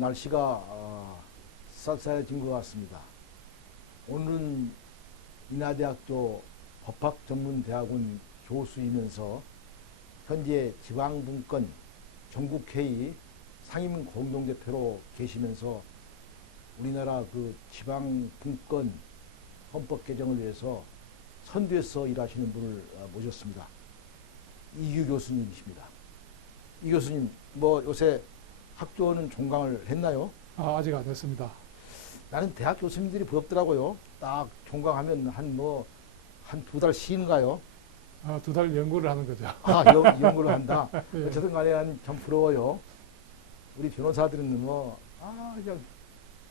날씨가 쌀쌀해진 것 같습니다. 오늘은 인하대학교 법학전문대학원 교수이면서 현재 지방분권 전국회의 상임 공동대표로 계시면서 우리나라 그 지방분권 헌법 개정을 위해서 선두에서 일하시는 분을 모셨습니다. 이규 교수님이십니다. 이 교수님, 뭐 요새 학교는 종강을 했나요? 아직 안 했습니다. 나는 대학 교수님들이 부럽더라고요. 딱 종강하면 한 두 달 쉬는가요? 2달 연구를 하는 거죠. 연구를 한다. 예. 어쨌든 간에 난 참 부러워요. 우리 변호사들은 그냥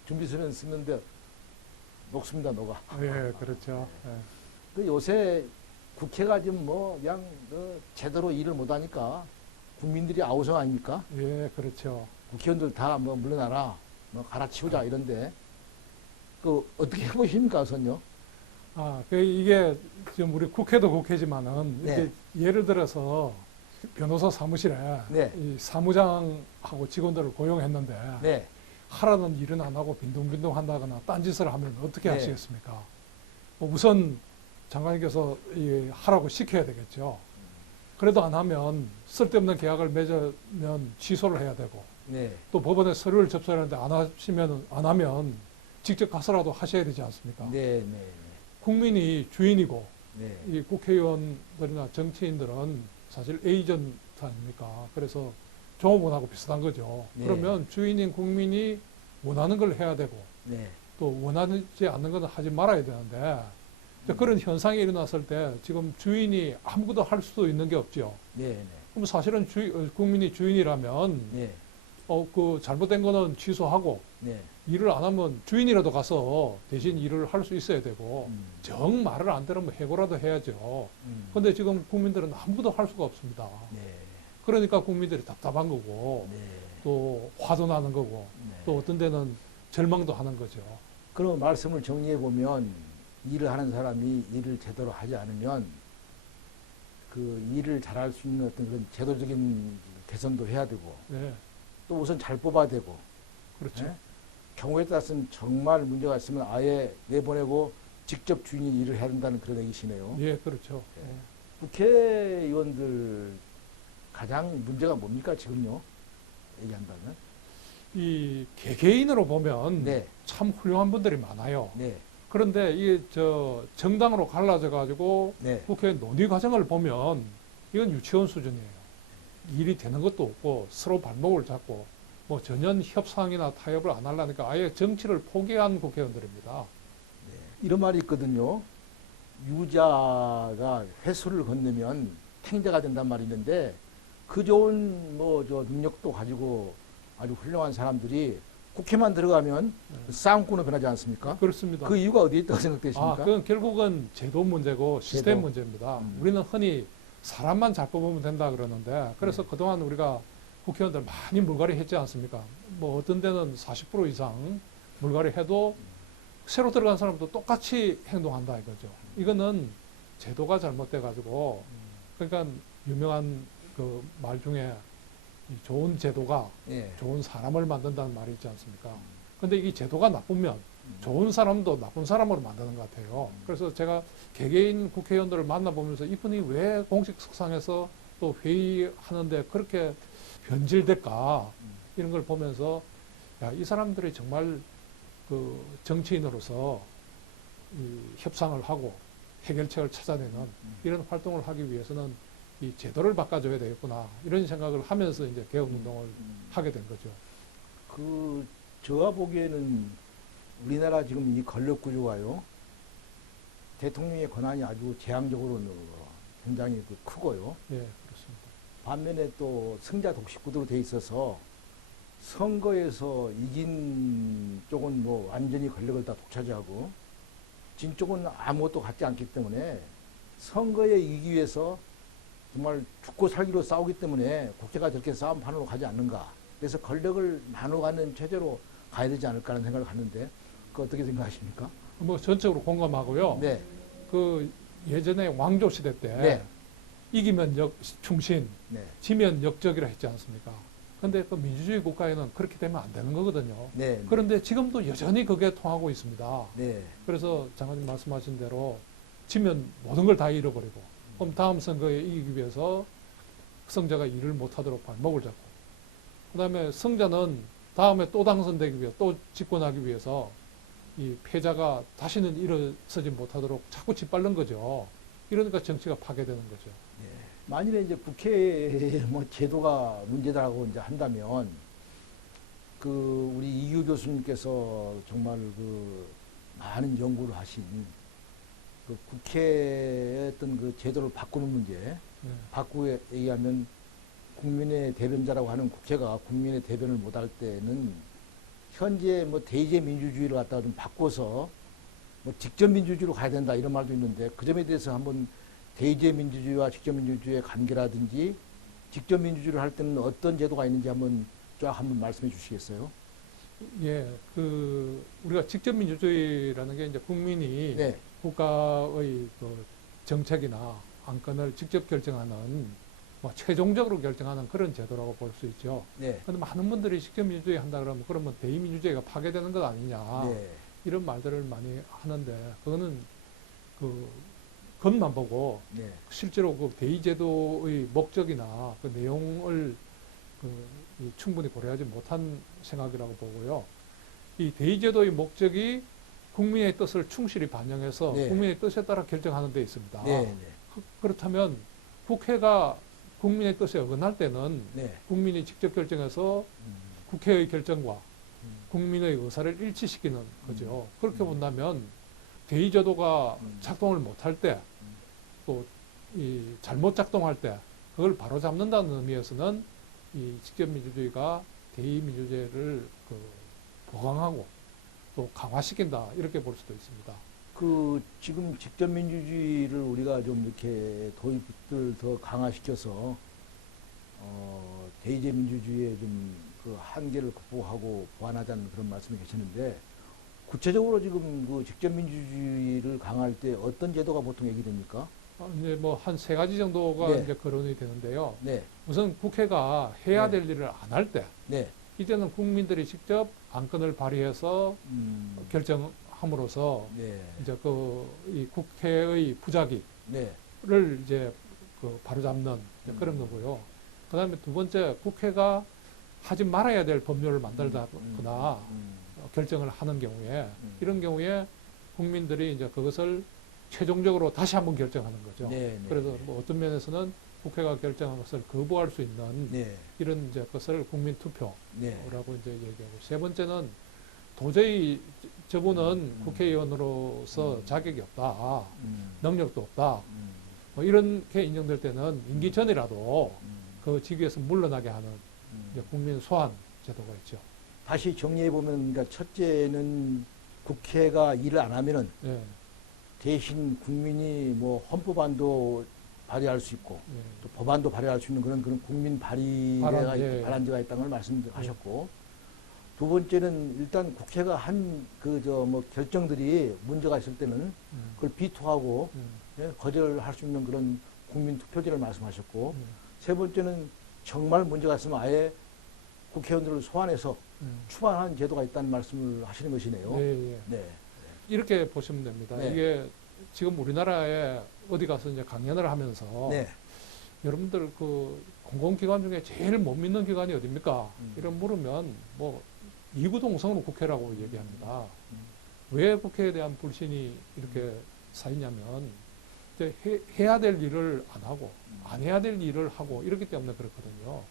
준비서면 쓰는데 녹습니다, 녹아. 예, 그렇죠. 예. 그 요새 국회가 좀 그냥 제대로 일을 못하니까 국민들이 아우성 아닙니까? 예, 그렇죠. 국회의원들 다 물러나라, 갈아치우자 이런데 그 어떻게 해보십니까, 우선요? 이게 지금 우리 국회도 국회지만은 네. 이렇게 예를 들어서 변호사 사무실에 네. 이 사무장하고 직원들을 고용했는데 네, 하라는 일은 안 하고 빈둥빈둥 한다거나 딴짓을 하면 어떻게 네. 하시겠습니까? 우선 장관님께서 하라고 시켜야 되겠죠. 그래도 안 하면 쓸데없는 계약을 맺으면 취소를 해야 되고 네, 또 법원에 서류를 접수하는데 안 하면 직접 가서라도 하셔야 되지 않습니까? 네, 네, 국민이 주인이고 네, 이 국회의원들이나 정치인들은 사실 에이전트 아닙니까? 그래서 종업원하고 비슷한 거죠. 네. 그러면 주인인 국민이 원하는 걸 해야 되고 네, 또 원하지 않는 것은 하지 말아야 되는데 이제 그런 현상이 일어났을 때 지금 주인이 아무것도 할 수도 있는 게 없죠. 네, 네, 그럼 사실은 국민이 주인이라면 네, 그 잘못된 거는 취소하고 네. 일을 안 하면 주인이라도 가서 대신 일을 할 수 있어야 되고 음, 정 말을 안 들으면 해고라도 해야죠. 근데 지금 국민들은 아무것도 할 수가 없습니다. 네, 그러니까 국민들이 답답한 거고 네, 또 화도 나는 거고 네. 또 어떤 데는 절망도 하는 거죠. 그럼 말씀을 정리해 보면 일을 하는 사람이 일을 제대로 하지 않으면 그 일을 잘할 수 있는 어떤 그런 제도적인 개선도 해야 되고 네, 또 우선 잘 뽑아야 되고 그렇죠. 네? 경우에 따라서는 정말 문제가 있으면 아예 내보내고 직접 주인이 일을 해야 된다는 그런 얘기시네요. 예, 그렇죠. 네. 국회의원들 가장 문제가 뭡니까 지금요? 얘기한다면? 이 개개인으로 보면 네, 참 훌륭한 분들이 많아요. 네, 그런데 이게 정당으로 갈라져 가지고 네, 국회 논의 과정을 보면 이건 유치원 수준이에요. 일이 되는 것도 없고 서로 발목을 잡고 뭐 전혀 협상이나 타협을 안 하려니까 아예 정치를 포기한 국회의원들입니다. 네. 이런 말이 있거든요. 유자가 회수를 건너면 탱자가 된단 말이 있는데 그 좋은 능력도 가지고 아주 훌륭한 사람들이 국회만 들어가면 네. 싸움꾼으로 변하지 않습니까? 그렇습니다. 그 이유가 어디에 있다고 생각되십니까? 그건 결국은 제도 문제고 시스템 제도. 문제입니다. 음. 우리는 흔히 사람만 잘 뽑으면 된다 그러는데 그래서 그동안 우리가 국회의원들 많이 물갈이 했지 않습니까? 뭐 어떤 데는 40% 이상 물갈이 해도 새로 들어간 사람도 똑같이 행동한다 이거죠. 이거는 제도가 잘못돼 가지고 그러니까 유명한 그 말 중에 이 좋은 제도가 예. 좋은 사람을 만든다는 말이 있지 않습니까? 근데 이 제도가 나쁘면 음. 좋은 사람도 나쁜 사람으로 만드는 것 같아요. 그래서 제가 개개인 국회의원들을 만나보면서 이분이 왜 공식 석상에서 또 회의하는데 그렇게 변질될까 이런 걸 보면서 이 사람들이 정말 그 정치인으로서 이 협상을 하고 해결책을 찾아내는 이런 활동을 하기 위해서는 이 제도를 바꿔줘야 되겠구나 이런 생각을 하면서 이제 개헌운동을 하게 된 거죠. 제가 보기에는 우리나라 지금 이 권력 구조가요, 대통령의 권한이 아주 재앙적으로 굉장히 크고요. 예, 그렇습니다. 반면에 또 승자 독식구도로 돼 있어서 선거에서 이긴 쪽은 완전히 권력을 다 독차지하고 진 쪽은 아무것도 갖지 않기 때문에 선거에 이기기 위해서 정말 죽고 살기로 싸우기 때문에 국회가 저렇게 싸움판으로 가지 않는가. 그래서 권력을 나눠가는 체제로 가야 되지 않을까 하는 생각을 갖는데 그 어떻게 생각하십니까? 뭐 전적으로 공감하고요. 네. 그 예전에 왕조 시대 때 네. 이기면 충신, 네. 지면 역적이라 했지 않습니까? 근데 그 민주주의 국가에는 그렇게 되면 안 되는 거거든요. 네. 그런데 지금도 여전히 그게 통하고 있습니다. 네. 그래서 장관님 말씀하신 대로 지면 모든 걸 다 잃어버리고 그럼 다음 선거에 이기기 위해서 성자가 일을 못하도록 발목을 잡고 그다음에 성자는 다음에 또 당선되기 위해 또 집권하기 위해서 이 패자가 다시는 일어서지 못하도록 자꾸 짓밟는 거죠. 이러니까 정치가 파괴되는 거죠. 만일에 이제 국회 뭐 제도가 문제다라고 이제 한다면 그 우리 이규 교수님께서 정말 그 많은 연구를 하신 그 국회의 어떤 그 제도를 바꾸는 문제, 네. 바꾸에 의하면 국민의 대변자라고 하는 국회가 국민의 대변을 못할 때는 현재 뭐 대의제 민주주의를 갖다가 좀 바꿔서 뭐 직접 민주주의로 가야 된다 이런 말도 있는데 그 점에 대해서 한번 대의제 민주주의와 직접 민주주의의 관계라든지 직접 민주주의를 할 때는 어떤 제도가 있는지 한번 말씀해 주시겠어요? 예, 그 우리가 직접 민주주의라는 게 이제 국민이 네, 국가의 그 정책이나 안건을 직접 결정하는 뭐 최종적으로 결정하는 그런 제도라고 볼 수 있죠. 네, 그런데 많은 분들이 직접 민주주의 한다 그러면 대의민주주의가 파괴되는 것 아니냐 네, 이런 말들을 많이 하는데 그거는 그 겉만 보고 네, 실제로 그 대의제도의 목적이나 그 내용을 이 충분히 고려하지 못한 생각이라고 보고요. 이 대의제도의 목적이 국민의 뜻을 충실히 반영해서 네. 국민의 뜻에 따라 결정하는 데 있습니다. 네, 그렇다면 국회가 국민의 뜻에 어긋날 때는 네, 국민이 직접 결정해서 국회의 결정과 국민의 의사를 일치시키는 거죠. 그렇게 본다면 대의제도가 작동을 못할 때 또 이 잘못 작동할 때 그걸 바로잡는다는 의미에서는 이 직접 민주주의가 대의 민주주의를 그 보강하고 또 강화시킨다 이렇게 볼 수도 있습니다. 그 지금 직접 민주주의를 우리가 좀 이렇게 도입을 더 강화시켜서 대의제 민주주의의 좀 그 한계를 극복하고 보완하자는 그런 말씀이 계시는데 구체적으로 지금 그 직접 민주주의를 강화할 때 어떤 제도가 보통 얘기됩니까? 이제 뭐 한 세 가지 정도가 네. 이제 거론이 되는데요. 네, 우선 국회가 해야 네. 될 일을 안 할 때 네, 이제는 국민들이 직접 안건을 발의해서 결정함으로써 네, 이제 이 국회의 부작위를 네, 이제 그 바로잡는 이제 그런 거고요. 그다음에 두 번째 국회가 하지 말아야 될 법률을 만들다거나 결정을 하는 경우에 이런 경우에 국민들이 이제 그것을 최종적으로 다시 한번 결정하는 거죠. 네, 네, 그래서 뭐 어떤 면에서는 국회가 결정한 것을 거부할 수 있는 네, 이런 이제 것을 국민 투표라고 네, 이제 얘기하고 세 번째는 도저히 저분은 국회의원으로서 자격이 없다, 능력도 없다, 뭐 이렇게 인정될 때는 임기 전이라도 그 직위에서 물러나게 하는 이제 국민 소환 제도가 있죠. 다시 정리해 보면 그러니까 첫째는 국회가 일을 안 하면은 예, 대신 국민이 뭐 헌법안도 발의할 수 있고 예. 또 법안도 발의할 수 있는 그런 국민 발안, 예. 발안제가 있다는 걸 말씀하셨고 두 번째는 일단 국회가 한 그 뭐 결정들이 문제가 있을 때는 그걸 비토하고 예, 거절할 수 있는 그런 국민 투표제를 말씀하셨고 세 번째는 정말 문제가 있으면 아예 국회의원들을 소환해서 추방하는 제도가 있다는 말씀을 하시는 것이네요. 예, 예. 네. 이렇게 보시면 됩니다. 네. 이게 지금 우리나라에 어디 가서 이제 강연을 하면서 네. 여러분들 그 공공기관 중에 제일 못 믿는 기관이 어딥니까? 이런 물으면 뭐 이구동성으로 국회라고 얘기합니다. 왜 국회에 대한 불신이 이렇게 쌓이냐면 이제 해야 될 일을 안 하고 안 해야 될 일을 하고 이렇기 때문에 그렇거든요.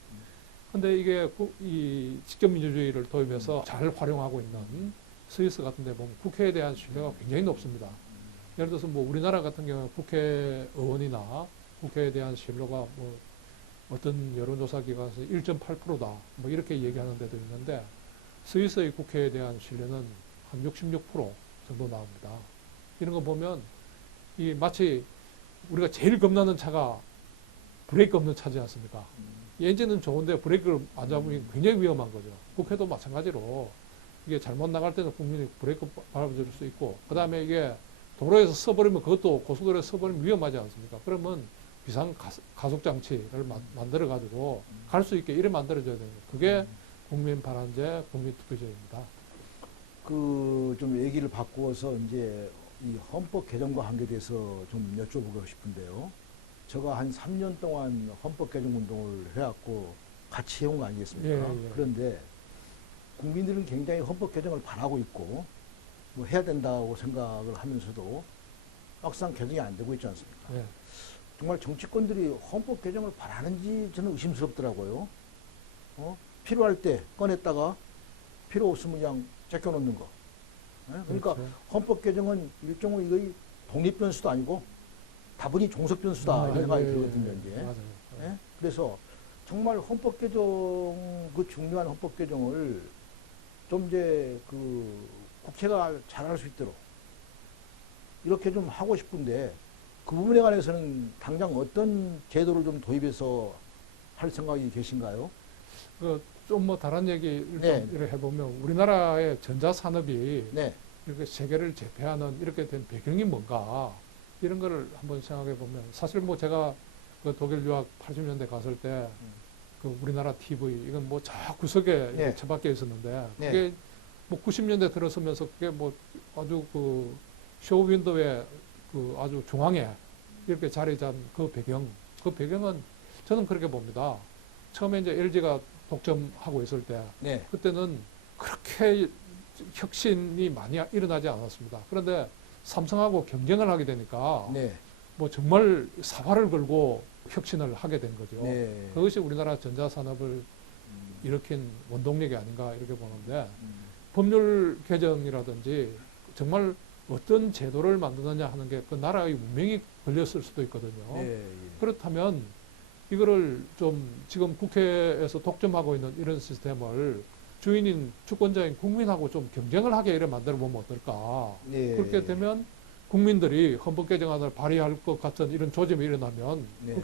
근데 이게 이 직접 민주주의를 도입해서 잘 활용하고 있는 스위스 같은 데 보면 국회에 대한 신뢰가 굉장히 높습니다. 예를 들어서 뭐 우리나라 같은 경우는 국회의원이나 국회에 대한 신뢰가 뭐 어떤 여론조사 기관에서 1.8%다 뭐 이렇게 얘기하는 데도 있는데 스위스의 국회에 대한 신뢰는 한 66% 정도 나옵니다. 이런 거 보면 이 마치 우리가 제일 겁나는 차가 브레이크 없는 차지 않습니까? 엔진은 좋은데 브레이크를 안 잡으면 굉장히 위험한 거죠. 국회도 마찬가지로 이게 잘못 나갈 때는 국민이 브레이크 밟아줄 수 있고 그 다음에 이게 도로에서 서버리면 그것도 고속도로에서 서버리면 위험하지 않습니까? 그러면 비상 가속 장치를 만들어 가지고 갈 수 있게 이래 만들어줘야 되는 거예요. 그게 국민 발안제, 국민 투표제입니다. 그 좀 얘기를 바꾸어서 이제 이 헌법 개정과 관계돼서 좀 여쭤보고 싶은데요. 제가 한 3년 동안 헌법 개정 운동을 해왔고 같이 해온 거 아니겠습니까? 예, 예. 그런데 국민들은 굉장히 헌법 개정을 바라고 있고 뭐 해야 된다고 생각을 하면서도 막상 개정이 안 되고 있지 않습니까? 예. 정말 정치권들이 헌법 개정을 바라는지 저는 의심스럽더라고요. 필요할 때 꺼냈다가 필요 없으면 그냥 제껴놓는 거. 그러니까 그렇죠. 헌법 개정은 일종의 이거 독립 변수도 아니고 다분히 종속 변수다 이런 생각이 들거든요. 이제. 맞아요. 예? 그래서 정말 헌법 개정 그 중요한 헌법 개정을 좀 이제 그 국회가 잘할 수 있도록 이렇게 좀 하고 싶은데 그 부분에 관해서는 당장 어떤 제도를 좀 도입해서 할 생각이 계신가요? 좀 뭐 다른 얘기를 네. 좀 이렇게 해보면 우리나라의 전자산업이 네, 이렇게 세계를 제패하는 이렇게 된 배경이 뭔가 이런 거를 한번 생각해 보면 사실 뭐 제가 그 독일 유학 80년대 갔을 때 그 우리나라 TV 이건 뭐 저 구석에 네. 처박혀 있었는데 네. 그게 뭐 90년대 들어서면서 그게 뭐 아주 그 쇼윈도의 그 아주 중앙에 이렇게 자리 잡은 그 배경은 저는 그렇게 봅니다. 처음에 이제 LG가 독점하고 있을 때 네, 그때는 그렇게 혁신이 많이 일어나지 않았습니다. 그런데 삼성하고 경쟁을 하게 되니까 네, 뭐 정말 사활을 걸고 혁신을 하게 된 거죠. 네. 그것이 우리나라 전자산업을 일으킨 원동력이 아닌가 이렇게 보는데 법률 개정이라든지 정말 어떤 제도를 만드느냐 하는 게 그 나라의 운명이 걸렸을 수도 있거든요. 예, 그렇다면 이거를 좀 지금 국회에서 독점하고 있는 이런 시스템을 주인인 주권자인 국민하고 좀 경쟁을 하게 이래 만들어 보면 어떨까. 예. 그렇게 되면 국민들이 헌법 개정안을 발의할 것 같은 이런 조짐이 일어나면 네.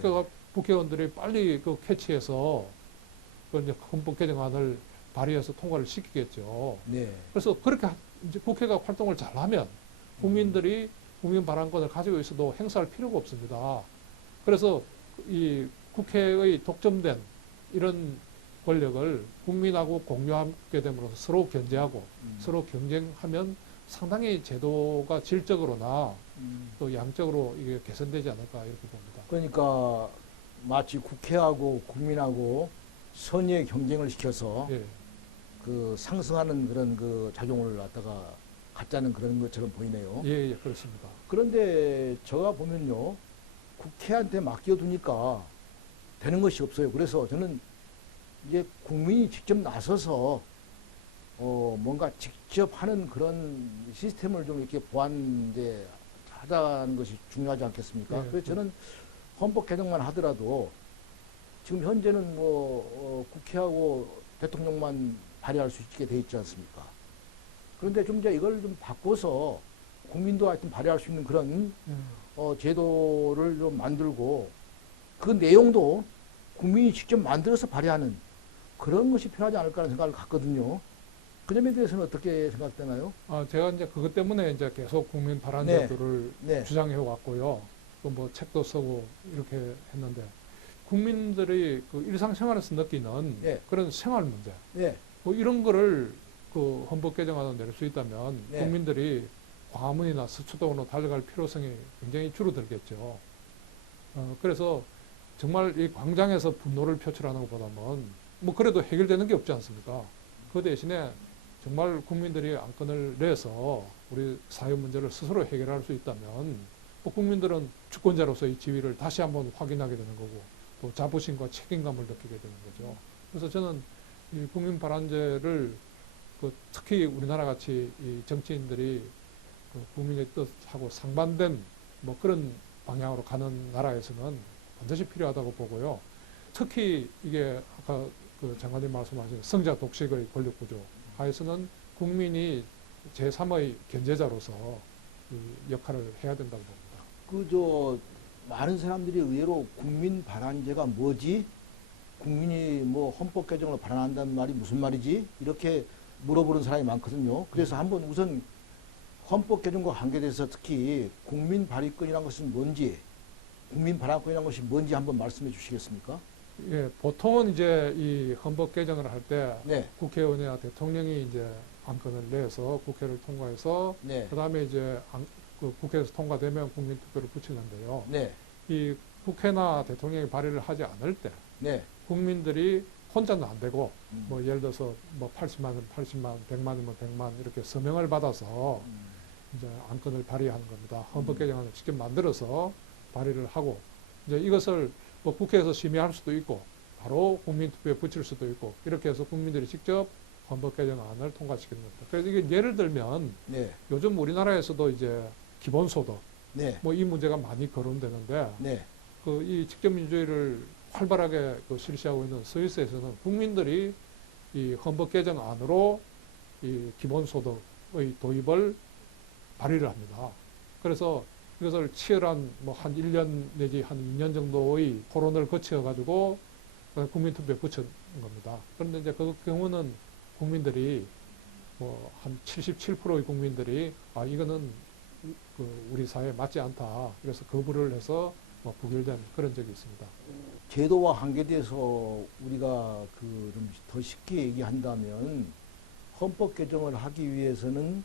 국회의원들이 빨리 그 캐치해서 그 이제 헌법 개정안을 발의해서 통과를 시키겠죠. 네. 그래서 그렇게 이제 국회가 활동을 잘하면 국민들이 국민 발언권을 가지고 있어도 행사할 필요가 없습니다. 그래서 이 국회의 독점된 이런 권력을 국민하고 공유하게 됨으로써 서로 견제하고 서로 경쟁하면 상당히 제도가 질적으로나 또 양적으로 이게 개선되지 않을까 이렇게 봅니다. 그러니까 마치 국회하고 국민하고 선의의 경쟁을 시켜서 예, 그 상승하는 그런 그 작용을 갖다가 갖자는 그런 것처럼 보이네요. 예, 예, 그렇습니다. 그런데 제가 보면요, 국회한테 맡겨두니까 되는 것이 없어요. 그래서 저는 이제 국민이 직접 나서서 뭔가 직접 하는 그런 시스템을 좀 이렇게 이제 하자는 것이 중요하지 않겠습니까? 네. 그래서 저는 헌법 개정만 하더라도 지금 현재는 국회하고 대통령만 발의할 수 있게 돼 있지 않습니까? 그런데 좀 이제 이걸 좀 바꿔서 국민도 하여튼 발의할 수 있는 그런 제도를 좀 만들고 그 내용도 국민이 직접 만들어서 발의하는 그런 것이 필요하지 않을까라는 생각을 갖거든요. 그 점에 대해서는 어떻게 생각되나요? 제가 이제 그것 때문에 이제 계속 국민 발언제도를 네. 주장해 왔고요. 또 뭐 책도 쓰고 이렇게 했는데 국민들이 그 일상생활에서 느끼는 네. 그런 생활 문제, 네. 뭐 이런 거를 그 헌법 개정안으로 낼 수 있다면 네. 국민들이 광화문이나 서초동으로 달려갈 필요성이 굉장히 줄어들겠죠. 그래서 정말 이 광장에서 분노를 표출하는 것보다는 뭐 그래도 해결되는 게 없지 않습니까? 그 대신에 정말 국민들이 안건을 내서 우리 사회 문제를 스스로 해결할 수 있다면 뭐 국민들은 주권자로서의 지위를 다시 한번 확인하게 되는 거고 또 자부심과 책임감을 느끼게 되는 거죠. 그래서 저는 이 국민 발언제를 특히 우리나라 같이 이 정치인들이 그 국민의 뜻하고 상반된 뭐 그런 방향으로 가는 나라에서는 반드시 필요하다고 보고요. 특히 이게 아까 그 장관님 말씀하신 성자 독식의 권력 구조 하에서는 국민이 제3의 견제자로서 이 역할을 해야 된다고 봅니다. 많은 사람들이 의외로 국민 발안제가 뭐지? 국민이 뭐 헌법 개정을 발안한다는 말이 무슨 말이지? 이렇게 물어보는 사람이 많거든요. 그래서 한번 우선 헌법 개정과 관계돼서 특히 국민 발의권이라는 것은 뭔지 국민 발언권이라는 것이 뭔지 한번 말씀해 주시겠습니까? 예, 보통은 이제 이 헌법 개정을 할 때 네, 국회의원이나 대통령이 이제 안건을 내서 국회를 통과해서 네, 그다음에 이제 그 국회에서 통과되면 국민투표를 붙이는데요. 네, 이 국회나 대통령이 발의를 하지 않을 때 네. 국민들이 혼자는 안 되고 음, 뭐 예를 들어서 뭐 80만이면 80만, 100만이면 100만 이렇게 서명을 받아서 이제 안건을 발의하는 겁니다. 헌법 개정안을 직접 만들어서 발의를 하고 이제 이것을 뭐 국회에서 심의할 수도 있고 바로 국민투표에 붙일 수도 있고 이렇게 해서 국민들이 직접 헌법 개정안을 통과시키는 겁니다. 그래서 이게 예를 들면 네, 요즘 우리나라에서도 이제 기본소득 네, 뭐 이 문제가 많이 거론되는데 네, 그 이 직접민주주의를 활발하게 그 실시하고 있는 스위스에서는 국민들이 이 헌법 개정안으로 이 기본소득의 도입을 발의를 합니다. 그래서 이것을 치열한 뭐 한 1년 내지 한 2년 정도의 토론을 거쳐 가지고 국민투표에 붙인 겁니다. 그런데 이제 그 경우는 국민들이 뭐 한 77%의 국민들이 아 이거는 그 우리 사회에 맞지 않다. 그래서 거부를 해서 뭐 부결된 그런 적이 있습니다. 제도와 한계에 대해서 우리가 그 좀 더 쉽게 얘기한다면 헌법 개정을 하기 위해서는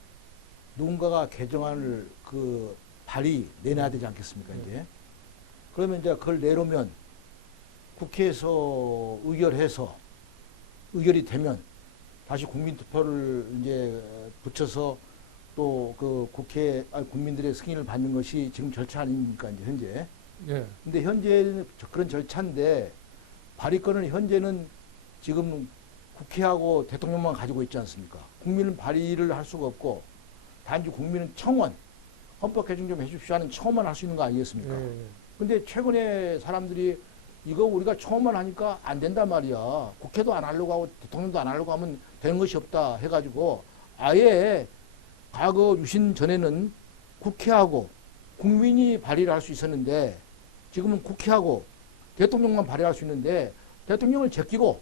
누군가가 개정안을 그 발의 내놔야 되지 않겠습니까, 네. 이제. 그러면 이제 그걸 내놓으면 국회에서 의결해서 의결이 되면 다시 국민투표를 이제 붙여서 또 그 국민들의 승인을 받는 것이 지금 절차 아닙니까, 이제 현재. 예, 근데 현재는 그런 절차인데 발의권은 현재는 지금 국회하고 대통령만 가지고 있지 않습니까? 국민은 발의를 할 수가 없고 단지 국민은 청원, 헌법 개정 좀 해주십시오 하는 청원만 할 수 있는 거 아니겠습니까? 예, 예. 근데 최근에 사람들이 이거 우리가 청원만 하니까 안 된단 말이야. 국회도 안 하려고 하고 대통령도 안 하려고 하면 되는 것이 없다 해가지고 아예 과거 유신 전에는 국회하고 국민이 발의를 할 수 있었는데 지금은 국회하고 대통령만 발의할 수 있는데 대통령을 제끼고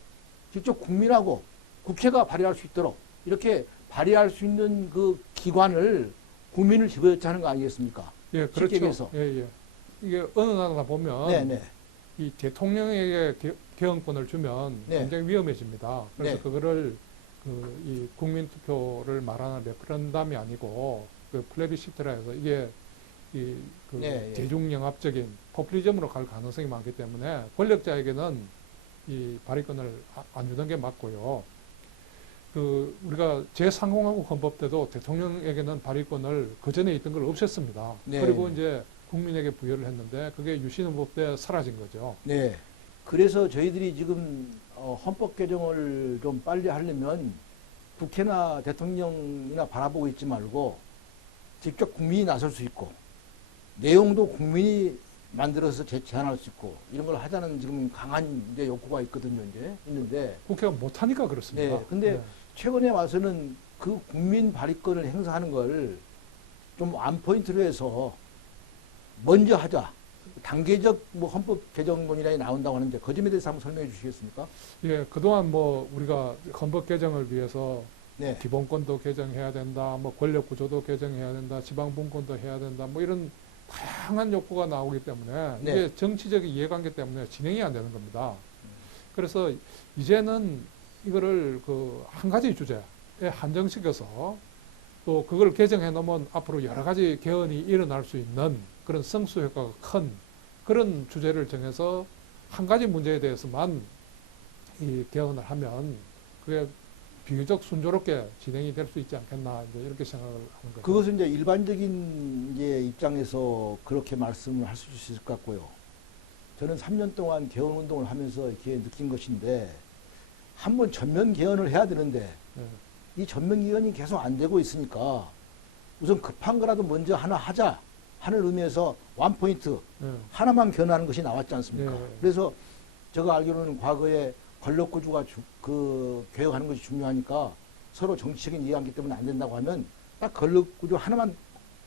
직접 국민하고 국회가 발의할 수 있도록 이렇게 발의할 수 있는 그 기관을 국민을 집어넣자는 거 아니겠습니까? 예, 쉽게 그렇죠. 얘기해서. 예, 예. 이게 어느 나라 보면 네네. 이 대통령에게 개헌권을 주면 네. 굉장히 위험해집니다. 그래서 네. 그거를 그 이 국민투표를 말하는 레퍼런담이 아니고 그 플레비시트라 해서 이게 이그 네, 예. 대중영합적인 포퓰리즘으로 갈 가능성이 많기 때문에 권력자에게는 이 발의권을 안 주는 게 맞고요. 그 우리가 제3공화국 헌법 때도 대통령에게는 발의권을 그 전에 있던 걸 없앴습니다. 네. 그리고 이제 국민에게 부여를 했는데 그게 유신헌법 때 사라진 거죠. 네. 그래서 저희들이 지금 헌법 개정을 좀 빨리 하려면 국회나 대통령이나 바라보고 있지 말고 직접 국민이 나설 수 있고 내용도 국민이 만들어서 제안할 수 있고 이런 걸 하자는 지금 강한 이제 욕구가 있거든요. 이제 있는데 국회가 못하니까 그렇습니다. 네. 근데 최근에 와서는 그 국민 발의권을 행사하는 걸 좀 완포인트로 해서 먼저 하자. 단계적 뭐 헌법 개정론이라니 나온다고 하는데 그 점에 대해서 한번 설명해 주시겠습니까? 예, 그동안 뭐 우리가 헌법 개정을 위해서 네. 기본권도 개정해야 된다, 뭐 권력 구조도 개정해야 된다, 지방 분권도 해야 된다, 뭐 이런 다양한 욕구가 나오기 때문에 네. 이게 정치적인 이해관계 때문에 진행이 안 되는 겁니다. 그래서 이제는 이거를 그 한 가지 주제에 한정시켜서 또 그걸 개정해 놓으면 앞으로 여러 가지 개헌이 일어날 수 있는 그런 성수 효과가 큰 그런 주제를 정해서 한 가지 문제에 대해서만 이 개헌을 하면 그게 비교적 순조롭게 진행이 될 수 있지 않겠나 이제 이렇게 생각을 하는 거죠. 그것은 이제 일반적인 이제 입장에서 그렇게 말씀을 할 수 있을 것 같고요. 저는 3년 동안 개헌 운동을 하면서 이렇게 느낀 것인데 한번 전면 개헌을 해야 되는데 예. 이 전면 개헌이 계속 안 되고 있으니까 우선 급한 거라도 먼저 하나 하자 하는 의미에서 원포인트 예. 하나만 개헌하는 것이 나왔지 않습니까? 예. 그래서 제가 알기로는 과거에 권력구조가 개혁하는 것이 중요하니까 서로 정치적인 이해관계 때문에 안 된다고 하면 딱 권력구조 하나만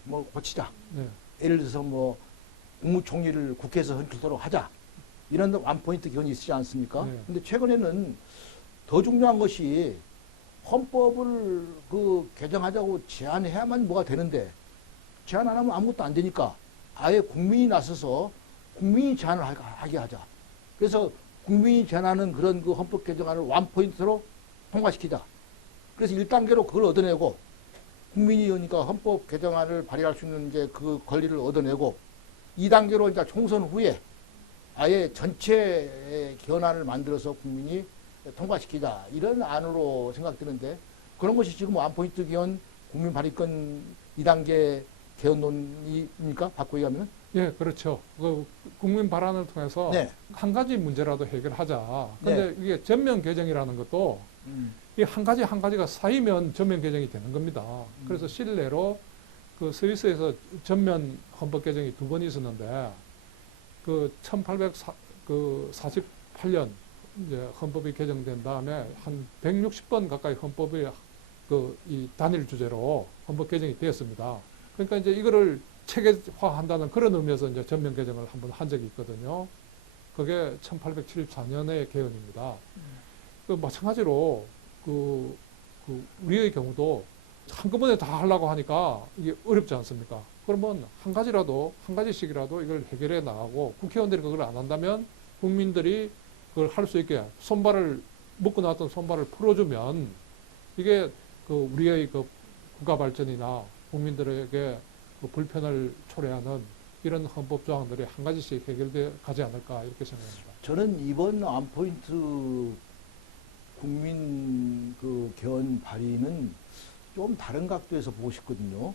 뭐 고치자. 예. 예를 들어서 뭐 국무총리를 국회에서 선출토록 하자. 이런 원포인트 개헌이 있지 않습니까? 네. 근데 최근에는 더 중요한 것이 헌법을 그 개정하자고 제안해야만 뭐가 되는데 제안 안 하면 아무것도 안 되니까 아예 국민이 나서서 국민이 제안을 하게 하자. 그래서 국민이 제안하는 그런 그 헌법 개정안을 원포인트로 통과시키자. 그래서 1단계로 그걸 얻어내고 국민이 그러니까 헌법 개정안을 발의할 수 있는 이제 그 권리를 얻어내고 2단계로 이제 총선 후에 아예 전체 개헌안을 만들어서 국민이 통과시키자. 이런 안으로 생각되는데 그런 것이 지금 원포인트 개헌 국민 발의권 2단계 개헌론입니까? 바꾸기 하면은? 예, 그렇죠. 그 국민 발안을 통해서 네. 한 가지 문제라도 해결하자. 근데 이게 전면 개정이라는 것도 이 한 가지 한 가지가 쌓이면 전면 개정이 되는 겁니다. 그래서 실내로 그 스위스에서 전면 헌법 개정이 2번 있었는데 그 1848년 이제 헌법이 개정된 다음에 한 160번 가까이 헌법이 그 이 단일 주제로 헌법 개정이 되었습니다. 그러니까 이제 이거를 체계화한다는 그런 의미에서 이제 전면 개정을 한번 한 적이 있거든요. 그게 1874년의 개헌입니다. 그 마찬가지로 우리의 경우도 한꺼번에 다 하려고 하니까 이게 어렵지 않습니까? 그러면 한 가지씩이라도 이걸 해결해 나가고 국회의원들이 그걸 안 한다면 국민들이 그걸 할 수 있게 묶고 나왔던 손발을 풀어주면 이게 그 우리의 그 국가 발전이나 국민들에게 그 불편을 초래하는 이런 헌법 조항들이 한 가지씩 해결돼 가지 않을까 이렇게 생각합니다. 저는 이번 원포인트 국민 그 개헌 발의는 좀 다른 각도에서 보고 싶거든요.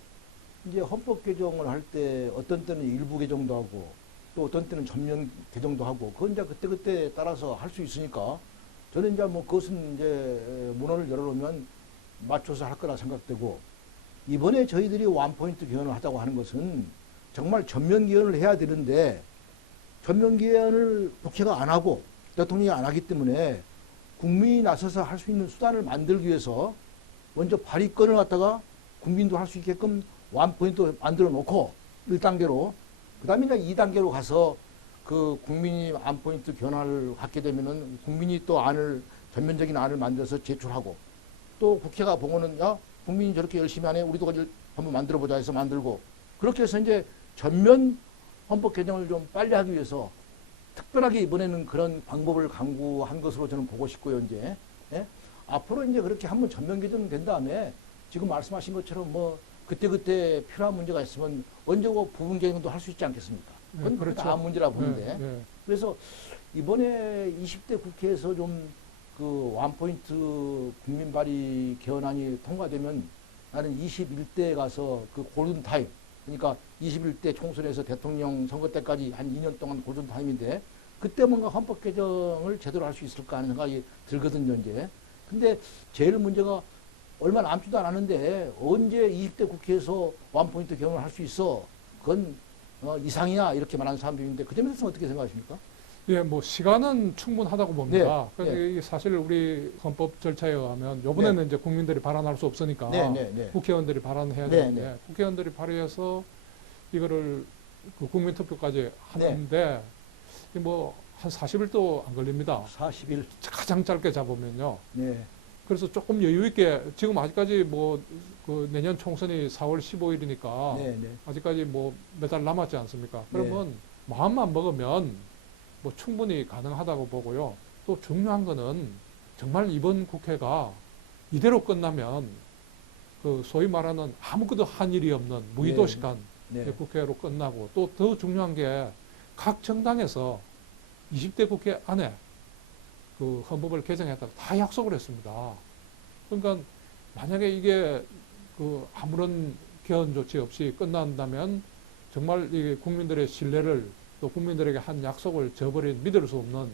이제 헌법 개정을 할 때 어떤 때는 일부 개정도 하고 또 어떤 때는 전면 개정도 하고 그건 이제 그때그때 따라서 할 수 있으니까 저는 이제 뭐 그것은 이제 문헌을 열어놓으면 맞춰서 할 거라 생각되고 이번에 저희들이 원포인트 개헌을 하자고 하는 것은 정말 전면 개헌을 해야 되는데 전면 개헌을 국회가 안 하고 대통령이 안 하기 때문에 국민이 나서서 할 수 있는 수단을 만들기 위해서 먼저 발의권을 갖다가 국민도 할 수 있게끔 원포인트 만들어 놓고 1단계로 그 다음에 이제 2단계로 가서 그 국민이 원포인트 개헌을 갖게 되면은 국민이 또 전면적인 안을 만들어서 제출하고 또 국회가 보고는 야 국민이 저렇게 열심히 하네 우리도 한번 만들어 보자 해서 만들고 그렇게 해서 이제 전면 헌법 개정을 좀 빨리 하기 위해서 특별하게 이번에는 그런 방법을 강구한 것으로 저는 보고 싶고요. 이제 예? 앞으로 이제 그렇게 한번 전면 개정된 다음에 지금 말씀하신 것처럼 뭐 그때그때 필요한 문제가 있으면 언제고 부분 개정도 할 수 있지 않겠습니까? 그건 네, 그렇죠. 다음 문제라 보는데 네. 그래서 이번에 20대 국회에서 좀 그 원포인트 국민 발의 개헌안이 통과되면 나는 21대에 가서 그 골든타임 그러니까 21대 총선에서 대통령 선거 때까지 한 2년 동안 골든타임인데 그때 뭔가 헌법 개정을 제대로 할 수 있을까 하는 생각이 들거든요, 이제. 근데 제일 문제가 얼마 남지도 않았는데 언제 20대 국회에서 원포인트 개헌을 할 수 있어? 그건 이상이야 이렇게 말하는 사람들이 있는데 그 점에 대해서는 어떻게 생각하십니까? 예, 뭐 시간은 충분하다고 봅니다. 네, 그래서 네. 이게 사실 우리 헌법 절차에 의하면 이번에는 이제 국민들이 발언할 수 없으니까 네. 국회의원들이 발언해야 네, 되는데 네. 국회의원들이 발의해서 이거를 그 국민투표까지 하는데 뭐 한 40일도 안 걸립니다. 40일. 가장 짧게 잡으면요. 네. 그래서 조금 여유 있게 지금 아직까지 뭐 그 내년 총선이 4월 15일이니까 네. 아직까지 뭐 몇 달 남았지 않습니까? 그러면 마음만 먹으면 뭐 충분히 가능하다고 보고요. 또 중요한 거는 정말 이번 국회가 이대로 끝나면 그 소위 말하는 아무것도 한 일이 없는 무의도식한 네. 국회로 끝나고 또 더 중요한 게 각 정당에서 20대 국회 안에 그 헌법을 개정했다고 다 약속을 했습니다. 그러니까 만약에 이게 그 아무런 개헌 조치 없이 끝난다면 정말 이 국민들의 신뢰를 또 국민들에게 한 약속을 저버린 믿을 수 없는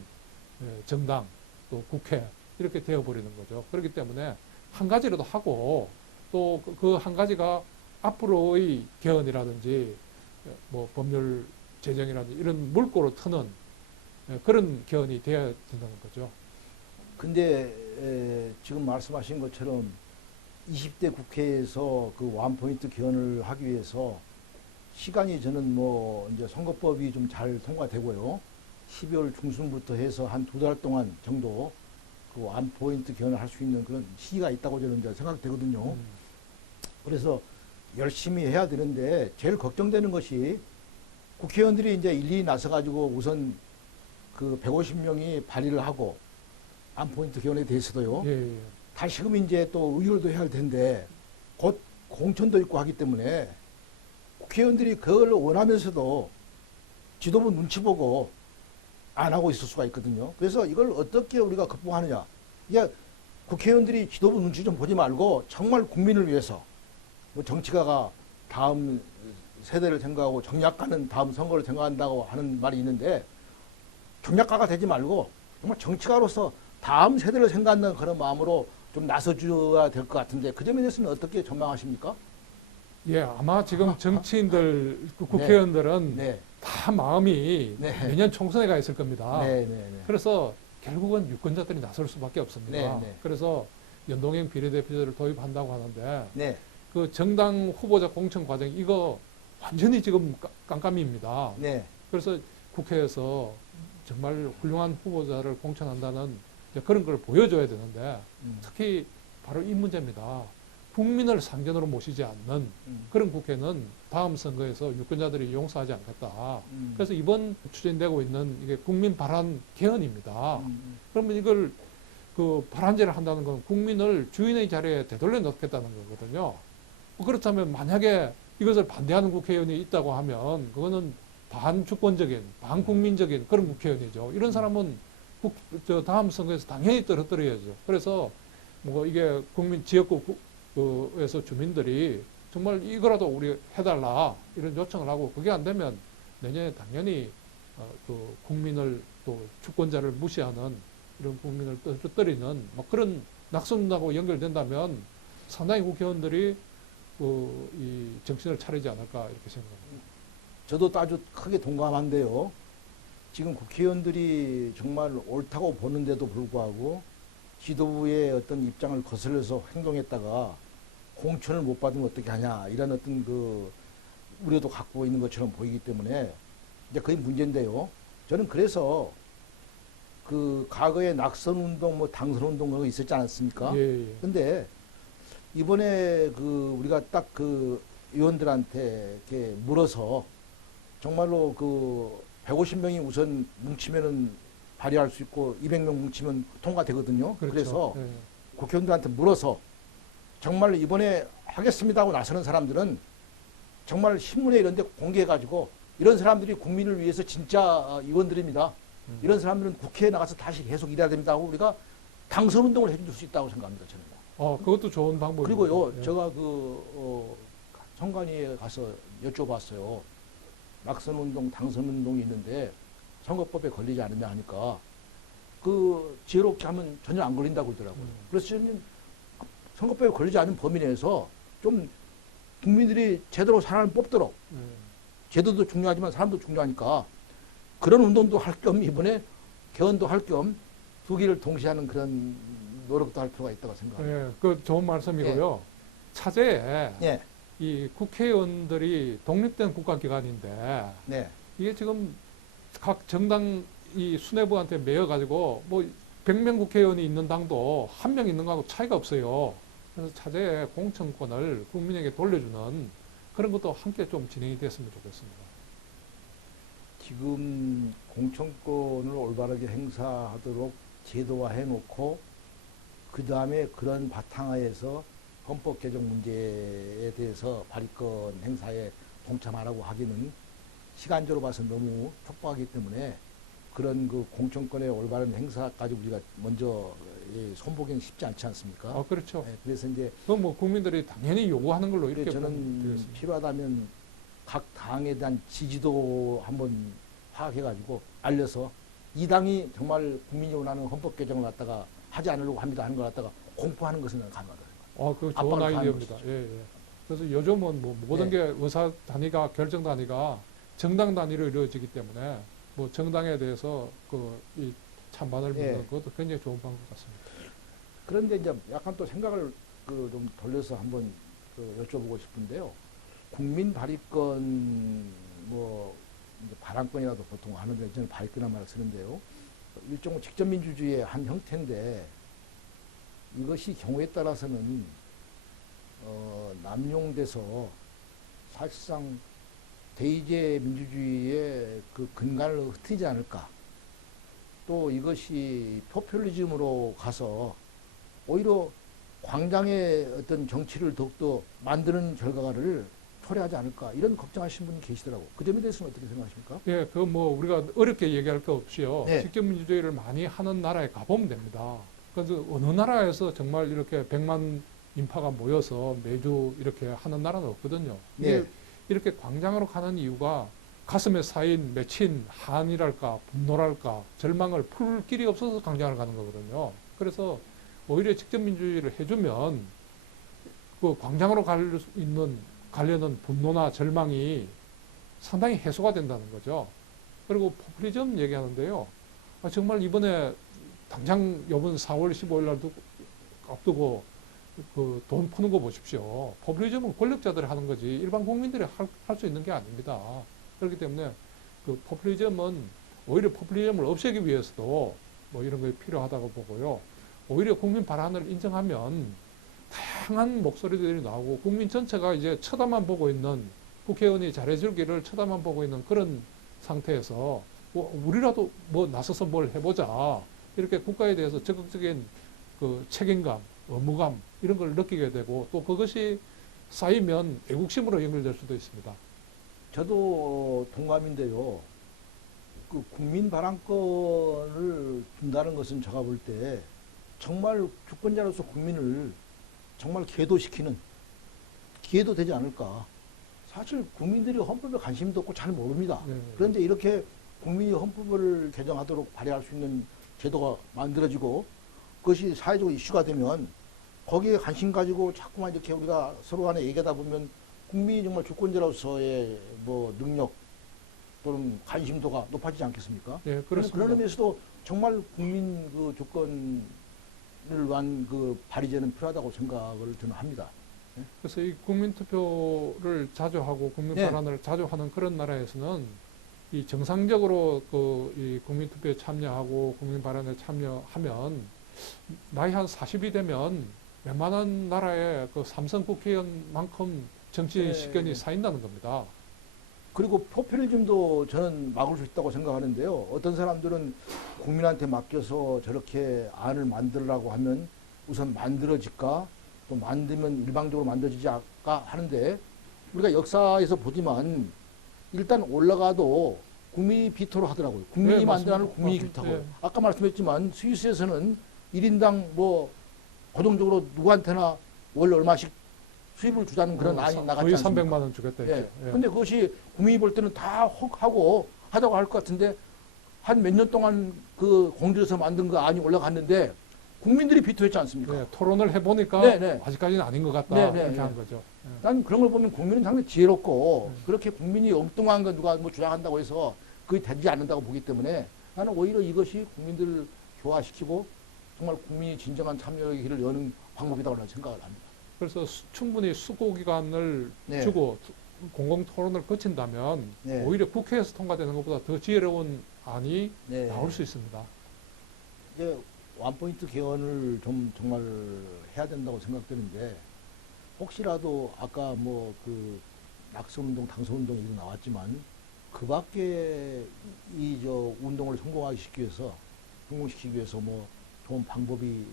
정당 또 국회 이렇게 되어버리는 거죠. 그렇기 때문에 한 가지라도 하고 또 그 한 가지가 앞으로의 개헌이라든지 뭐 법률 제정이라든지 이런 물꼬를 트는 그런 개헌이 되어야 된다는 거죠. 근데 지금 말씀하신 것처럼 20대 국회에서 그 원포인트 개헌을 하기 위해서 시간이 저는 뭐 이제 선거법이 좀 잘 통과되고요. 12월 중순부터 해서 한 2달 동안 정도 그 원포인트 개헌을 할 수 있는 그런 시기가 있다고 저는 이제 생각되거든요. 그래서 열심히 해야 되는데 제일 걱정되는 것이 국회의원들이 이제 일일이 나서가지고 우선 그 150명이 발의를 하고 안포인트 개헌에 대해서도요. 예, 예. 다시금 이제 또 의결도 해야 할 텐데 곧 공천도 있고 하기 때문에 국회의원들이 그걸 원하면서도 지도부 눈치 보고 안 하고 있을 수가 있거든요. 그래서 이걸 어떻게 우리가 극복하느냐. 이게 국회의원들이 지도부 눈치 좀 보지 말고 정말 국민을 위해서 뭐 정치가가 다음 세대를 생각하고 정략가는 다음 선거를 생각한다고 하는 말이 있는데 정략가가 되지 말고 정말 정치가로서 다음 세대를 생각하는 그런 마음으로 좀 나서줘야 될 것 같은데 그 점에 대해서는 어떻게 전망하십니까? 예, 아마 지금 정치인들, 그 국회의원들은 네, 다 마음이 네. 내년 총선에 가 있을 겁니다. 네, 네, 네. 그래서 결국은 유권자들이 나설 수밖에 없습니다. 네, 네. 그래서 연동형 비례대표제를 도입한다고 하는데 네, 그 정당 후보자 공천 과정 이거 완전히 지금 깜깜입니다. 네, 그래서 국회에서 정말 훌륭한 후보자를 공천한다는 이제 그런 걸 보여줘야 되는데 특히 바로 이 문제입니다. 국민을 상전으로 모시지 않는 그런 국회는 다음 선거에서 유권자들이 용서하지 않겠다. 그래서 이번 추진되고 있는 이게 국민 발안 개헌입니다. 그러면 이걸 그 발안제를 한다는 건 국민을 주인의 자리에 되돌려 놓겠다는 거거든요. 그렇다면 만약에 이것을 반대하는 국회의원이 있다고 하면 그거는 반주권적인, 반국민적인 그런 국회의원이죠. 이런 사람은 다음 선거에서 당연히 떨어뜨려야죠. 그래서 뭐 이게 국민 지역구에서 주민들이 정말 이거라도 우리 해달라 이런 요청을 하고 그게 안 되면 내년에 당연히 그 국민을 또 주권자를 무시하는 이런 국민을 떨어뜨리는 뭐 그런 낙선하고 연결된다면 상당히 국회의원들이 이 정신을 차리지 않을까 이렇게 생각합니다. 저도 아주 크게 동감한데요. 지금 국회의원들이 정말 옳다고 보는데도 불구하고 지도부의 어떤 입장을 거슬려서 행동했다가 공천을 못 받으면 어떻게 하냐 이런 어떤 그 우려도 갖고 있는 것처럼 보이기 때문에 이제 그게 문제인데요. 저는 그래서 그 과거에 낙선운동 뭐 당선운동 그런 거 있었지 않았습니까? 예, 예. 근데 이번에 그 우리가 딱 그 의원들한테 이렇게 물어서 정말로 그 150명이 우선 뭉치면은 발의할 수 있고 200명 뭉치면 통과되거든요. 그렇죠. 그래서 예. 국회의원들한테 물어서 정말 이번에 하겠습니다 하고 나서는 사람들은 정말 신문에 이런 데 공개해가지고 이런 사람들이 국민을 위해서 진짜 의원들입니다. 이런 사람들은 국회에 나가서 다시 계속 일해야 됩니다 하고 우리가 당선운동을 해줄 수 있다고 생각합니다. 저는. 그것도 좋은 방법이에요. 그리고요, 예. 제가 선관위에 가서 여쭤봤어요. 낙선운동, 당선운동이 있는데 선거법에 걸리지 않으냐 하니까 그 지혜롭게 하면 전혀 안 걸린다고 그러더라고요. 그래서 저는 선거법에 걸리지 않은 범위 내에서 좀 국민들이 제대로 사람을 뽑도록 예. 제도도 중요하지만 사람도 중요하니까 그런 운동도 할 겸 이번에 개헌도 할 겸 두 개를 동시에 하는 그런 노력도 할 필요가 있다고 생각합니다. 예, 그 좋은 말씀이고요. 차제에 예, 이 국회의원들이 독립된 국가기관인데 네, 이게 지금 각 정당 이 수뇌부한테 매여가지고 뭐 100명 국회의원이 있는 당도 한 명 있는 거하고 차이가 없어요. 그래서 차제에 공천권을 국민에게 돌려주는 그런 것도 함께 좀 진행이 됐으면 좋겠습니다. 지금 공천권을 올바르게 행사하도록 제도화해 놓고 그 다음에 그런 바탕하에서 헌법 개정 문제에 대해서 발의권 행사에 동참하라고 하기는 시간적으로 봐서 너무 촉박하기 때문에 그런 그 공천권의 올바른 행사까지 우리가 먼저 손보기는 쉽지 않지 않습니까? 그렇죠. 네, 그래서 이제 그건 뭐 국민들이 당연히 요구하는 걸로 이렇게 저는 보면 되겠습니다. 필요하다면 각 당에 대한 지지도 한번 파악해가지고 알려서 이 당이 정말 국민이 원하는 헌법 개정을 갖다가 하지 않으려고 합니다 하는 걸 갖다가 공포하는 것은 가능하다. 그 좋은 압박을 가하는 아이디어입니다. 것이죠. 예, 예. 그래서 요즘은 뭐 모든 네. 게 의사 단위가 결정 단위가 정당 단위로 이루어지기 때문에 뭐 정당에 대해서 이 찬반을 네. 묻는 것도 굉장히 좋은 방법 같습니다. 그런데 이제 약간 또 생각을 좀 돌려서 한번 여쭤보고 싶은데요. 국민 발의권 뭐 이제 발언권이라도 보통 하는데 저는 발의권이라는 말을 쓰는데요. 일종의 직접 민주주의의 한 형태인데 이것이 경우에 따라서는 남용돼서 사실상 대의제 민주주의의 그 근간을 흐트리지 않을까. 또 이것이 포퓰리즘으로 가서 오히려 광장의 어떤 정치를 더욱더 만드는 결과를 초래하지 않을까. 이런 걱정하시는 분이 계시더라고요. 그 점에 대해서는 어떻게 생각하십니까? 예, 그 뭐 우리가 어렵게 얘기할 거 없이요. 네. 직접 민주주의를 많이 하는 나라에 가보면 됩니다. 그래서 어느 나라에서 정말 이렇게 100만 인파가 모여서 매주 이렇게 하는 나라는 없거든요. 네. 이렇게 광장으로 가는 이유가 가슴에 쌓인 맺힌 한이랄까, 분노랄까, 절망을 풀 길이 없어서 광장을 가는 거거든요. 그래서 오히려 직접 민주주의를 해주면 그 광장으로 가려는 분노나 절망이 상당히 해소가 된다는 거죠. 그리고 포퓰리즘 얘기하는데요. 정말 이번에 당장 이번 4월 15일 날 앞두고 그 돈 푸는 거 보십시오. 포퓰리즘은 권력자들이 하는 거지 일반 국민들이 할 수 있는 게 아닙니다. 그렇기 때문에 그 포퓰리즘은 오히려 포퓰리즘을 없애기 위해서도 뭐 이런 게 필요하다고 보고요. 오히려 국민 발언을 인정하면 다양한 목소리들이 나오고 국민 전체가 이제 쳐다만 보고 있는 국회의원이 잘해주기를 쳐다만 보고 있는 그런 상태에서 우리라도 뭐 나서서 뭘 해보자 이렇게 국가에 대해서 적극적인 그 책임감, 의무감 이런 걸 느끼게 되고 또 그것이 쌓이면 애국심으로 연결될 수도 있습니다. 저도 동감인데요. 그 국민 발언권을 준다는 것은 제가 볼 때 정말 주권자로서 국민을 정말 계도시키는 기회도 되지 않을까. 사실 국민들이 헌법에 관심도 없고 잘 모릅니다. 네. 그런데 이렇게 국민이 헌법을 개정하도록 발의할 수 있는 제도가 만들어지고 그것이 사회적으로 이슈가 되면 거기에 관심 가지고 자꾸만 이렇게 우리가 서로 간에 얘기하다 보면 국민이 정말 주권자로서의 뭐 능력 또는 관심도가 높아지지 않겠습니까? 예, 그렇습니다. 그런 의미에서도 정말 국민 그 조건을 위한 그 발의제는 필요하다고 생각을 저는 합니다. 그래서 이 국민투표를 자주 하고 국민 네. 발언을 자주 하는 그런 나라에서는 이 정상적으로 그 이 국민투표에 참여하고 국민 발언에 참여하면 나이 한 40이 되면 웬만한 나라의 그 삼선 국회의원만큼 정치 네. 식견이 쌓인다는 겁니다. 그리고 포퓰리즘도 저는 막을 수 있다고 생각하는데요. 어떤 사람들은 국민한테 맡겨서 저렇게 안을 만들라고 하면 우선 만들어질까 또 만들면 일방적으로 만들어지지 않을까 하는데 우리가 역사에서 보지만 일단 올라가도 국민이 비토를 하더라고요. 국민이 네, 만든 안을 맞습니다. 국민이 맞습니다. 비토하고 네. 아까 말씀했지만 스위스에서는 1인당 뭐 고정적으로 누구한테나 월 얼마씩 수입을 주자는 그런 안이 나갔지 거의 않습니까? 300만 원 주겠다 예. 했죠. 예. 근데 그것이 국민이 볼 때는 다 하고 하자고 할 것 같은데 한 몇 년 동안 그 공들여서 만든 그 안이 올라갔는데 국민들이 비토했지 않습니까? 네, 토론을 해보니까 네, 네. 아직까지는 아닌 것 같다 네, 네, 이렇게 네. 한 거죠. 예. 난 그런 걸 보면 국민은 상당히 지혜롭고 그렇게 국민이 엉뚱한 거 누가 뭐 주장한다고 해서 그게 되지 않는다고 보기 때문에 나는 오히려 이것이 국민들을 교화시키고 정말 국민이 진정한 참여의 길을 여는 방법이라고 저는 생각을 합니다. 그래서 충분히 수고 기간을 네. 주고 공공 토론을 거친다면 네. 오히려 국회에서 통과되는 것보다 더 지혜로운 안이 네. 나올 수 있습니다. 이제 원포인트 개헌을 좀 정말 해야 된다고 생각되는데 혹시라도 아까 뭐 그 낙선운동, 당선운동 얘기 나왔지만 그 밖에 이 저 운동을 성공시키기 위해서 뭐 좋은 방법이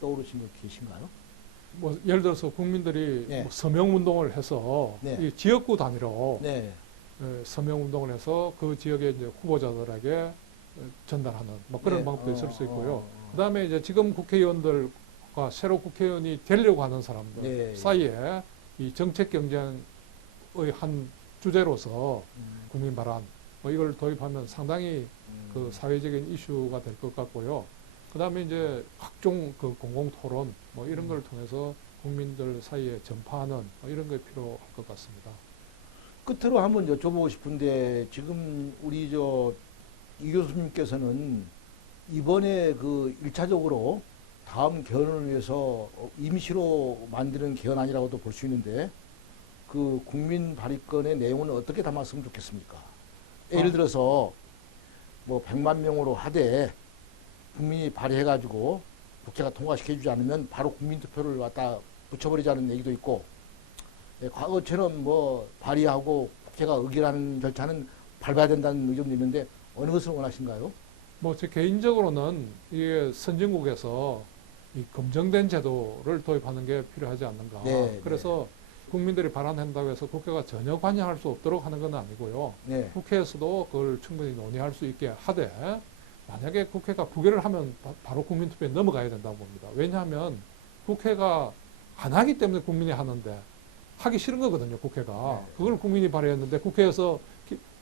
떠오르신 분 계신가요? 뭐 예를 들어서 국민들이 네. 뭐 서명 운동을 해서 네. 이 지역구 단위로 네. 서명 운동을 해서 그 지역의 이제 후보자들에게 전달하는 뭐 그런 네. 방법도 있을 수 있고요. 그다음에 이제 지금 국회의원들과 새로 국회의원이 되려고 하는 사람들 네. 사이에 이 정책 경쟁의 한 주제로서 국민 발언 뭐 이걸 도입하면 상당히 그 사회적인 이슈가 될 것 같고요. 그다음에 이제 각종 그 공공 토론 뭐 이런 걸 통해서 국민들 사이에 전파하는 뭐 이런 게 필요할 것 같습니다. 끝으로 한번 여쭤보고 싶은데 지금 우리 저 이 교수님께서는 이번에 그 1차적으로 다음 개헌을 위해서 임시로 만드는 개헌안이라고도 볼 수 있는데 그 국민 발의권의 내용은 어떻게 담았으면 좋겠습니까? 예를 들어서 뭐 100만 명으로 하되 국민이 발의해가지고 국회가 통과시켜주지 않으면 바로 국민투표를 갖다 붙여버리자는 얘기도 있고 과거처럼 뭐 발의하고 국회가 의결하는 절차는 밟아야 된다는 의견도 있는데 어느 것을 원하신가요? 뭐 제 개인적으로는 이게 선진국에서 이 검증된 제도를 도입하는 게 필요하지 않는가. 네, 그래서 국민들이 발안한다고 해서 국회가 전혀 관여할 수 없도록 하는 건 아니고요. 네. 국회에서도 그걸 충분히 논의할 수 있게 하되 만약에 국회가 부결을 하면 바로 국민투표에 넘어가야 된다고 봅니다. 왜냐하면 국회가 안 하기 때문에 국민이 하는데 하기 싫은 거거든요. 국회가. 네. 그걸 국민이 발의했는데 국회에서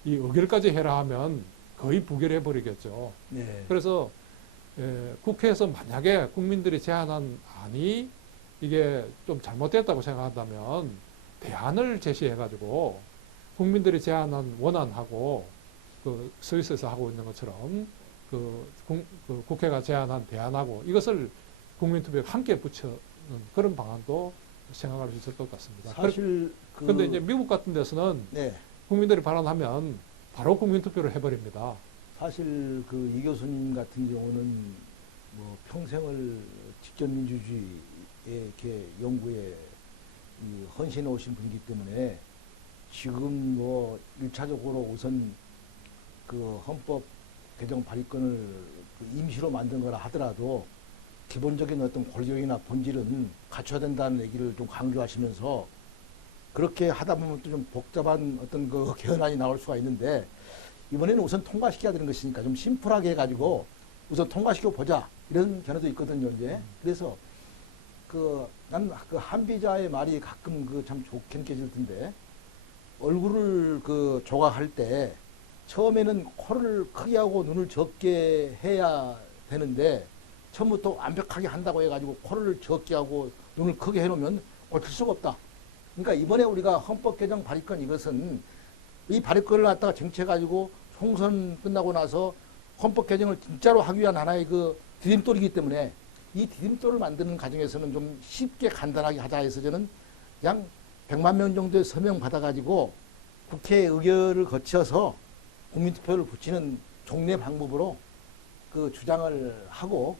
이 의결까지 해라 하면 거의 부결해 버리겠죠. 네. 그래서 국회에서 만약에 국민들이 제안한 안이 이게 좀 잘못됐다고 생각한다면 대안을 제시해가지고 국민들이 제안한 원안하고 그 스위스에서 하고 있는 것처럼 그 국회가 제안한 대안하고 이것을 국민투표에 함께 붙여는 그런 방안도 생각할 수 있을 것 같습니다. 사실 그런데 이제 미국 같은 데서는 네. 국민들이 발언하면 바로 국민투표를 해버립니다. 사실 그 이 교수님 같은 경우는 뭐 평생을 직전민주주의의 이렇게 연구에 헌신해 오신 분이기 때문에 지금 뭐 1차적으로 우선 그 헌법 개정 발의권을 그 임시로 만든 거라 하더라도 기본적인 어떤 권력이나 본질은 갖춰야 된다는 얘기를 좀 강조하시면서 그렇게 하다 보면 또 좀 복잡한 어떤 그 개헌안이 나올 수가 있는데 이번에는 우선 통과시켜야 되는 것이니까 좀 심플하게 해가지고 우선 통과시켜 보자 이런 견해도 있거든요. 이제 그래서 난 그 한비자의 말이 가끔 그 참 좋게 느껴질 텐데 얼굴을 그 조각할 때 처음에는 코를 크게 하고 눈을 적게 해야 되는데 처음부터 완벽하게 한다고 해가지고 코를 적게 하고 눈을 크게 해놓으면 고칠 수가 없다. 그러니까 이번에 우리가 헌법 개정 발의권 이것은 이 발의권을 갖다가 쟁취해가지고 총선 끝나고 나서 헌법 개정을 진짜로 하기 위한 하나의 그 디딤돌이기 때문에 이 디딤돌을 만드는 과정에서는 좀 쉽게 간단하게 하자 해서 저는 그냥 100만 명 정도의 서명 받아가지고 국회 의결을 거쳐서 국민투표를 붙이는 종래 방법으로 그 주장을 하고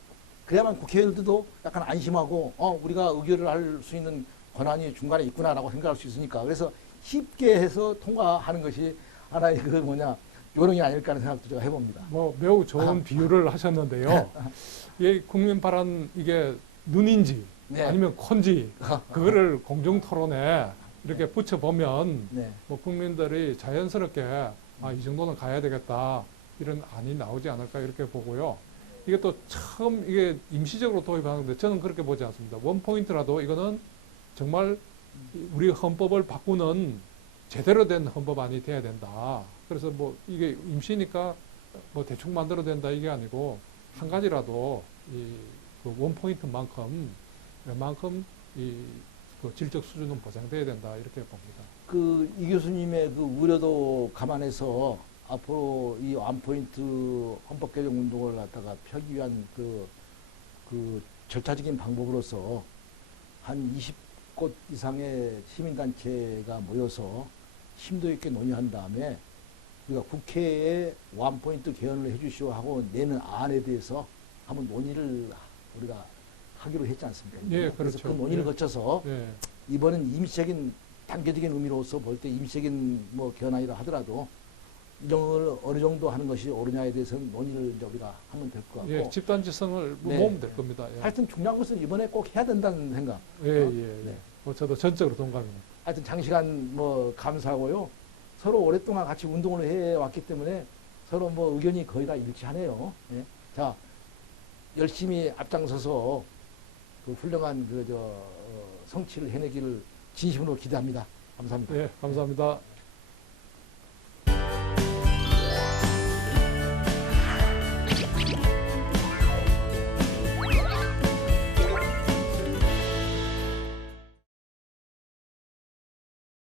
그래야만 국회의원들도 약간 안심하고 우리가 의결을 할 수 있는 권한이 중간에 있구나라고 생각할 수 있으니까 그래서 쉽게 해서 통과하는 것이 하나의 그 요령이 아닐까 하는 생각도 제가 해봅니다. 뭐 매우 좋은 비유를 하셨는데요. 이 국민 발언 이게 눈인지 네. 아니면 콘지 그거를 공중 토론에 이렇게 붙여보면 네. 뭐 국민들이 자연스럽게 이 정도는 가야 되겠다 이런 안이 나오지 않을까 이렇게 보고요. 이게 또 처음 이게 임시적으로 도입하는데 저는 그렇게 보지 않습니다. 원 포인트라도 이거는 정말 우리 헌법을 바꾸는 제대로 된 헌법안이 돼야 된다. 그래서 뭐 이게 임시니까 뭐 대충 만들어야 된다 이게 아니고 한 가지라도 그 원 포인트만큼 웬만큼 그 질적 수준은 보장돼야 된다 이렇게 봅니다. 이 교수님의 그 우려도 감안해서 앞으로 이 원포인트 헌법 개정 운동을 갖다가 펴기 위한 그 절차적인 방법으로서 한 20곳 이상의 시민단체가 모여서 심도 있게 논의한 다음에 우리가 국회에 원포인트 개헌을 해주시오 하고 내는 안에 대해서 한번 논의를 우리가 하기로 했지 않습니까? 예, 그래서 그렇죠. 그 논의를 예. 거쳐서 예. 이번은 임시적인 단계적인 의미로서 볼 때 임시적인 뭐 개헌안이라 하더라도 이정을 어느 정도 하는 것이 옳으냐에 대해서는 논의를 이제 우리가 하면 될 것 같고. 예, 집단지성을 네. 모으면 될 겁니다. 예. 하여튼 중요한 것은 이번에 꼭 해야 된다는 생각. 예, 예, 예. 네. 뭐 저도 전적으로 동감입니다. 하여튼 장시간 뭐 감사하고요. 서로 오랫동안 같이 운동을 해왔기 때문에 서로 뭐 의견이 거의 다 일치하네요. 예. 자, 열심히 앞장서서 그 훌륭한 성취를 해내기를 진심으로 기대합니다. 감사합니다. 예, 감사합니다.